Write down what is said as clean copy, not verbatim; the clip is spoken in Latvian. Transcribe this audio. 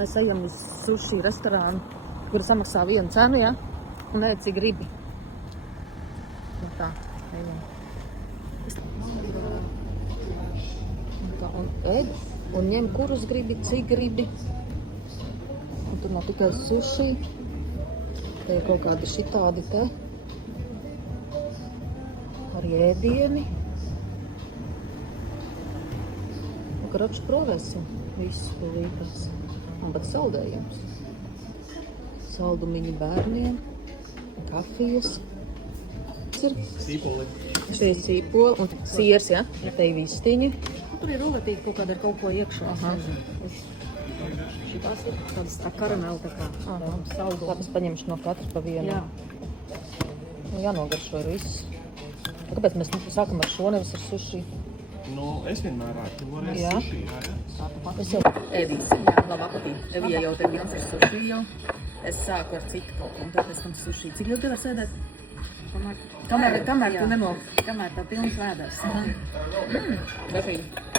Mēs ejam uz sushi restorānu, kur samaksā vienu cenu, ja? Un ēd, cik gribi. Nu tā, ejam. Un ēd, un ņem kurus gribi, cik gribi. Un tur nav tikai sushi. Te ir kaut kādi šitādi te. Arī ēdieni. Un karaču provesim visu līdās. Un pat saldējums. Saldumiņi bērniem. Kafijas. Sīpoli. Šie ir sīpoli un siers, ja? Te ir vistiņi. Tur ir ruletīti kaut kāda ar kaut ko iekšā. Aha. Šitās ir tādas tā karamela tā kā saldu. Labi, es paņemšu no katras pa vienu. Jā. Nu, jānogaršo ir viss. Kāpēc mēs sākam ar šo, nevis ar sushi? Nu, es vienmēr ātri varēju Jā. sushi, jā. Es jau ēdīsi. Labi, apatīt. Evija jau te viens ir sushi jau. Es sāku ar citu kaut ko, un tad pēc tam sushi. Cik ilgi var sēdēt? Kamēr tu Jā. nemo... Kamēr tā pilns vēders. Garīgi.